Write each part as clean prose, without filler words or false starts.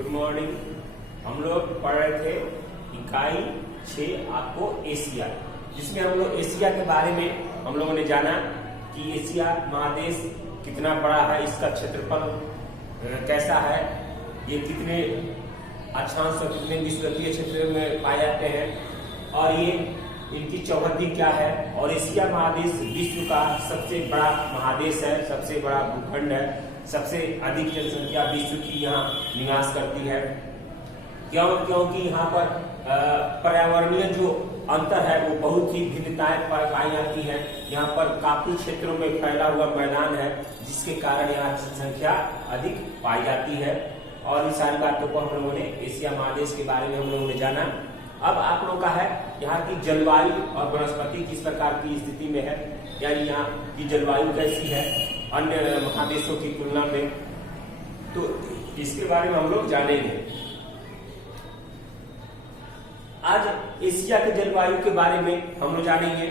Good morning. हम लोग पढ़ रहे थे इकाई 6 आपको एशिया, जिसमें हम लोग एशिया के बारे में हम लोगों ने जाना कि एशिया महादेश कितना बड़ा है, इसका क्षेत्रफल कैसा है, ये कितने अक्षांश और कितने विषुवतीय क्षेत्र में पाए जाते हैं और ये इनकी चौहद्दी क्या है। और एशिया महादेश विश्व का सबसे बड़ा महादेश है, सबसे बड़ा भूखंड है, सबसे अधिक जनसंख्या विश्व की यहाँ निवास करती है। क्योंकि यहाँ पर पर्यावरणीय जो अंतर है वो बहुत ही भिन्नताएं पाई जाती हैं। यहाँ पर काफी क्षेत्रों में फैला हुआ मैदान है, जिसके कारण यहाँ जनसंख्या अधिक पाई जाती है। और इन सारी बातों को हम लोगों ने एशिया महादेश के बारे में हम लोगों ने जाना। अब आप लोगों का है यहाँ की जलवायु और वनस्पति किस प्रकार की स्थिति में है, यानी यहाँ की जलवायु कैसी है अन्य महादेशों की तुलना में, तो इसके बारे में हम लोग जानेंगे। आज एशिया के जलवायु के बारे में हम लोग जानेंगे।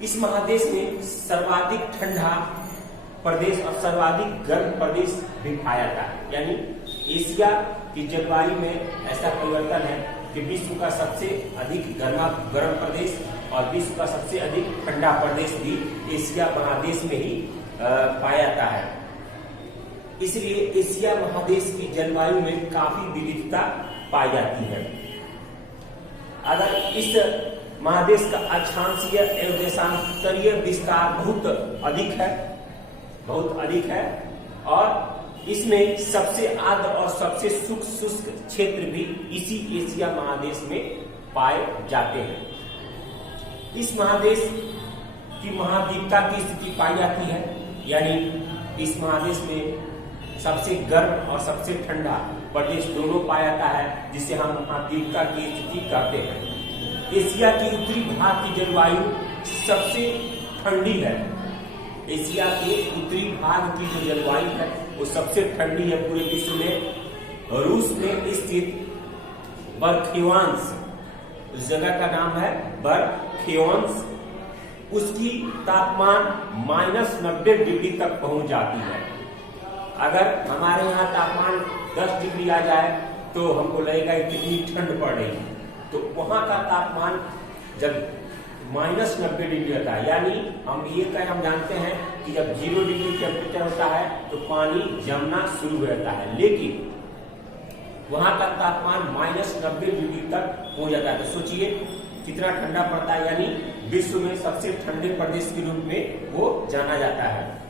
इस महादेश में सर्वाधिक ठंडा प्रदेश और सर्वाधिक गर्म प्रदेश भी पाया जाता है, यानी एशिया की जलवायु में ऐसा परिवर्तन है कि विश्व का सबसे अधिक गर्म प्रदेश और विश्व का सबसे अधिक ठंडा प्रदेश भी एशिया महादेश में ही पाया जाता है। इसलिए एशिया महादेश की जलवायु में काफी विविधता पाई जाती है। अगर इस महादेश का अक्षांशीय एवं देशांतरीय विस्तार बहुत अधिक है और इसमें सबसे आर्द्र और सबसे शुष्क क्षेत्र भी इसी एशिया महादेश में पाए जाते हैं। इस महादेश की महाद्वीपता की स्थिति पाई जाती है, यानी इस महादेश में सबसे गर्म और सबसे ठंडा प्रदेश दोनों पाया जाता है, जिसे हम महाद्वीपता की स्थिति कहते हैं। एशिया की उत्तरी भाग की जलवायु सबसे ठंडी है। एशिया के उत्तरी भाग की जो जलवायु है वो सबसे ठंडी है पूरे विश्व में। रूस में स्थित बरखेवांस, उस जगह का नाम है बरखेवांस, उसकी तापमान -90 डिग्री तक पहुंच जाती है। अगर हमारे यहाँ तापमान 10 डिग्री आ जाए तो हमको लगेगा कितनी ठंड पड़ रही है, तो वहां का तापमान जब -90 डिग्री होता है, यानी हम जानते हैं कि जब 0 डिग्री टेम्परेचर होता है तो पानी जमना शुरू हो जाता है, लेकिन वहां का तापमान -90 डिग्री तक हो जाता है। तो सोचिए कितना ठंडा पड़ता है, यानी विश्व में सबसे ठंडे प्रदेश के रूप में वो जाना जाता है।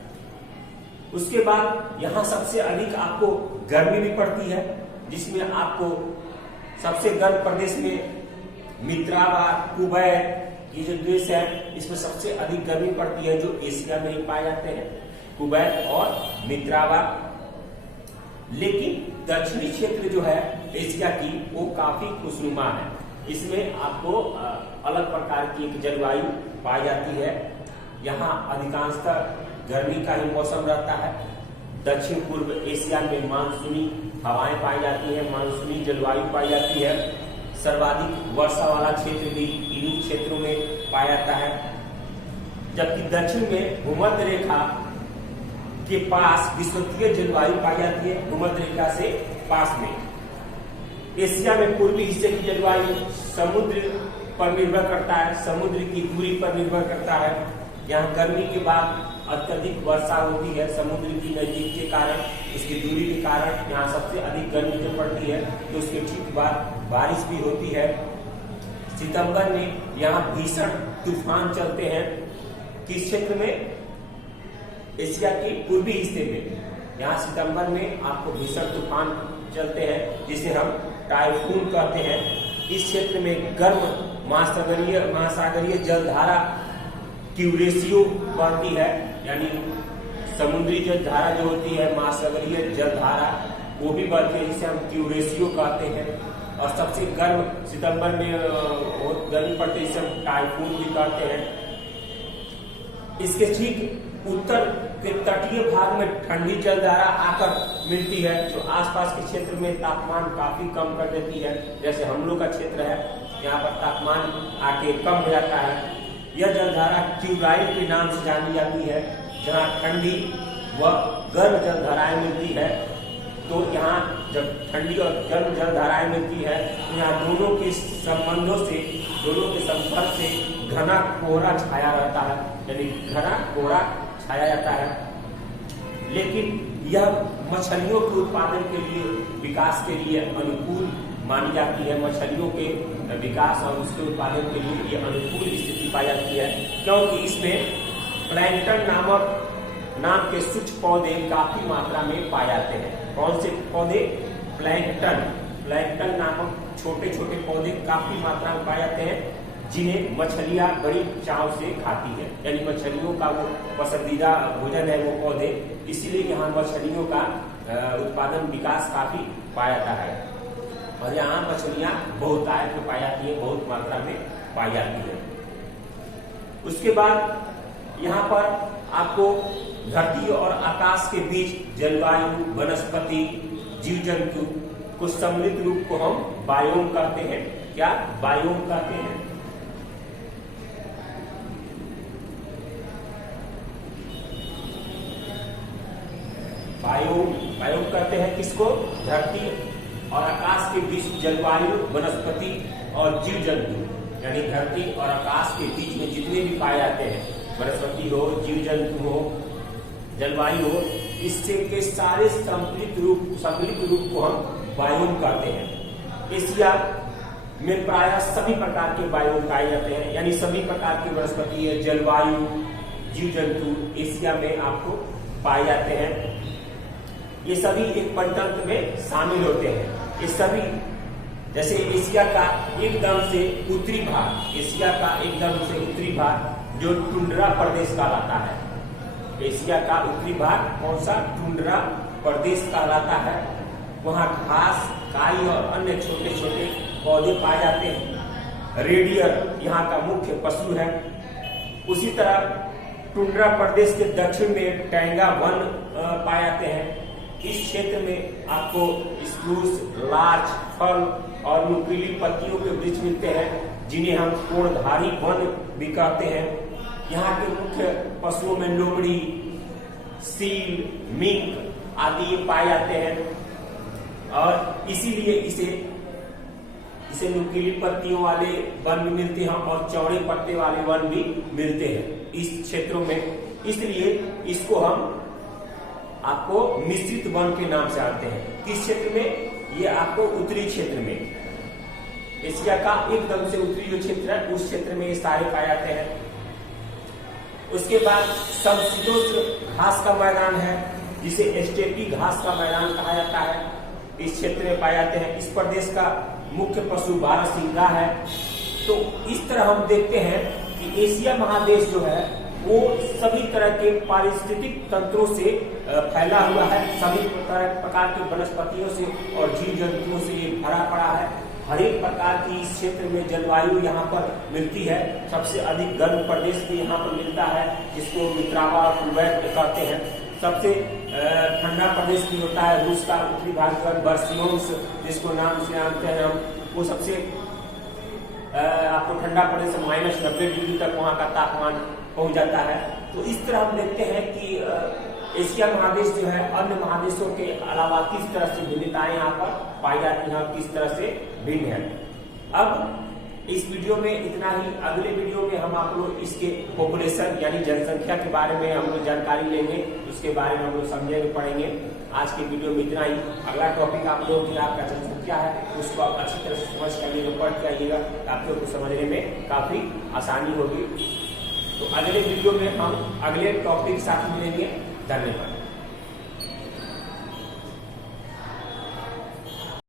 उसके बाद यहाँ सबसे अधिक आपको गर्मी भी पड़ती है, जिसमें आपको सबसे गर्म प्रदेश में मित्रावा, कुवैत, ये जो देश है इसमें सबसे अधिक गर्मी पड़ती है, जो एशिया में ही पाए जाते हैं, कुवैत और मित्रावा। लेकिन दक्षिणी क्षेत्र जो है एशिया की वो काफी खुशनुमा है। इसमें आपको अलग प्रकार की एक जलवायु पाई जाती है। यहाँ अधिकांशतः गर्मी का ही मौसम रहता है। दक्षिण पूर्व एशिया में मानसूनी हवाएं पाई जाती है, मानसूनी जलवायु पाई जाती है। सर्वाधिक वर्षा वाला क्षेत्र भी इन्हीं क्षेत्रों में पाया जाता है, जबकि दक्षिण में भूमध्य रेखा के पास विषुवतीय जलवायु पाई जाती है। भूमध्य रेखा से पास में एशिया में पूर्वी हिस्से की जलवायु समुद्र पर निर्भर करता है, समुद्र की दूरी पर निर्भर करता है। यहाँ गर्मी के बाद अत्यधिक वर्षा होती है, समुद्र की नजदीक के कारण, इसकी दूरी के कारण यहाँ सबसे अधिक गर्मी जब पड़ती है तो उसके ठीक बाद बारिश भी होती है। सितंबर में यहाँ भीषण तूफान चलते हैं। किस क्षेत्र में? एशिया के पूर्वी हिस्से में। यहाँ सितंबर में आपको भीषण तूफान चलते हैं, जिसे हम टाइफून कहते हैं। इस क्षेत्र में गर्म महासागरीय जलधारा क्यूरेशियो बहती है, यानी समुद्री जलधारा जो होती है महासागरीय जलधारा वो भी बहती है, जिसे हम क्यूरेशियो कहते हैं। और सबसे गर्म सितंबर में बहुत गर्मी पड़ती है, जिसे हम टाइफून भी कहते हैं। इसके ठीक उत्तर के तटीय भाग में ठंडी जलधारा आकर मिलती है, जो आसपास के क्षेत्र में तापमान काफी कम कर देती है। जैसे हम लोग का क्षेत्र है, यहाँ पर तापमान आके कम हो जाता है। यह जलधारा क्यूराइल के नाम से जानी जाती है, जहाँ ठंडी व गर्म जलधाराएं मिलती है। तो यहाँ जब ठंडी और गर्म जल धाराएं मिलती है तो यहाँ दोनों के संबंधों से, दोनों के संपर्क से घना कोहरा छाया रहता है, यानी घना कोहरा छाया जाता है। लेकिन यह मछलियों के उत्पादन के लिए, विकास के लिए अनुकूल मानी जाती है। मछलियों के विकास और उसके उत्पादन के लिए ये अनुकूल स्थिति पाई जाती है, क्योंकि इसमें प्लैंकटन नाम के सूक्ष्म पौधे काफी मात्रा में पाए जाते हैं। कौन से पौधे? प्लैंकटन नामक छोटे छोटे पौधे काफी मात्रा में पाए जाते हैं, जिन्हें मछलियां बड़ी चाव से खाती है, यानी मछलियों का वो पसंदीदा भोजन है वो पौधे, इसीलिए यहाँ मछलियों का उत्पादन विकास काफी पाया जाता है। और यहाँ मछलियां बहुत आयत में पाई जाती है, बहुत मात्रा में पाई जाती है। उसके बाद यहाँ पर आपको धरती और आकाश के बीच जलवायु, वनस्पति, जीव जंतु को सम्मिलित रूप को हम बायोम कहते हैं। क्या बायोम कहते हैं? बायोम कहते हैं किसको? धरती और आकाश के बीच जलवायु, वनस्पति और जीव जंतु, यानी धरती और आकाश के बीच में जितने भी पाए जाते हैं, वनस्पति हो, जीव जंतु हो, जलवायु हो, इससे के सारे सम्मिलित रूप को हम बायोम कहते हैं। एशिया में प्रायः सभी प्रकार के बायोम पाए जाते हैं, यानी सभी प्रकार की वनस्पति, जलवायु, जीव जंतु एशिया में आपको पाए जाते हैं। ये सभी एक परितंत्र में शामिल होते हैं। ये सभी, जैसे एशिया का एकदम से उत्तरी भाग जो टुंड्रा प्रदेश कहलाता है, एशिया का उत्तरी भाग कौन सा? टुंड्रा प्रदेश कहलाता है। वहाँ घास, काई और अन्य छोटे छोटे पौधे पाए जाते हैं। रेडियर यहाँ का मुख्य पशु है। उसी तरह टुंड्रा प्रदेश के दक्षिण में टैंगा वन पाए जाते हैं। इस क्षेत्र में आपको स्प्रूस, लार्च, फल और नुकीली पत्तियों के वृक्ष मिलते हैं, जिन्हें हम कोणधारी वन भी कहते हैं। यहाँ के मुख्य पशुओं में लोमड़ी, सील, मिंक आदि पाए जाते हैं और इसीलिए इसे नुकीली पत्तियों वाले वन भी मिलते हैं और चौड़े पत्ते वाले वन भी मिलते हैं इस क्षेत्रों में। इसलिए इसको हम आपको मिश्रित वन के नाम से जानते हैं। किस क्षेत्र में? ये आपको उत्तरी क्षेत्र में, एशिया का एकदम से उत्तरी जो क्षेत्र है उस क्षेत्र में ये सारे पाए जाते हैं। उसके बाद समशीतोष्ण घास का मैदान है, जिसे स्टेपी घास का मैदान कहा जाता है, इस क्षेत्र में पाए जाते हैं। इस प्रदेश का मुख्य पशु बारहसिंगा है। तो इस तरह हम देखते हैं कि एशिया महादेश जो है वो सभी तरह के पारिस्थितिक तंत्रों से फैला हुआ है, सभी प्रकार की वनस्पतियों से और जीव जंतुओं से ये भरा पड़ा है। हर एक प्रकार की इस क्षेत्र में जलवायु यहाँ पर मिलती है। सबसे अधिक गर्म प्रदेश भी यहाँ पर मिलता है, जिसको मित्रावा और कुवैत कहते हैं। सबसे ठंडा प्रदेश भी होता है रूस का उत्तरी भाग, बर्सियोन्स जिसको नाम से जानते हैं हम, वो सबसे आपको ठंडा प्रदेश -90 डिग्री तक वहाँ का तापमान पहुंच जाता है। तो इस तरह हम देखते हैं कि एशिया महादेश जो है अन्य महादेशों के अलावा किस तरह से भिन्नताएं यहाँ पर पाई जाती हैं, किस तरह से भिन्न है। अब इस वीडियो में इतना ही। अगले वीडियो में हम आप लोग इसके पॉपुलेशन यानी जनसंख्या के बारे में हम लोग जानकारी लेंगे, उसके बारे में हम लोग समझेंगे, पढ़ेंगे। आज के वीडियो में इतना ही। अगला टॉपिक आप लोगों की आपका जनसंख्या है, उसको आप अच्छी तरह से समझ कर लिए, पढ़ के आइएगा, आप लोग को समझने में काफी आसानी होगी। तो अगले वीडियो में हम अगले टॉपिक के साथ मिलेंगे। धन्यवाद।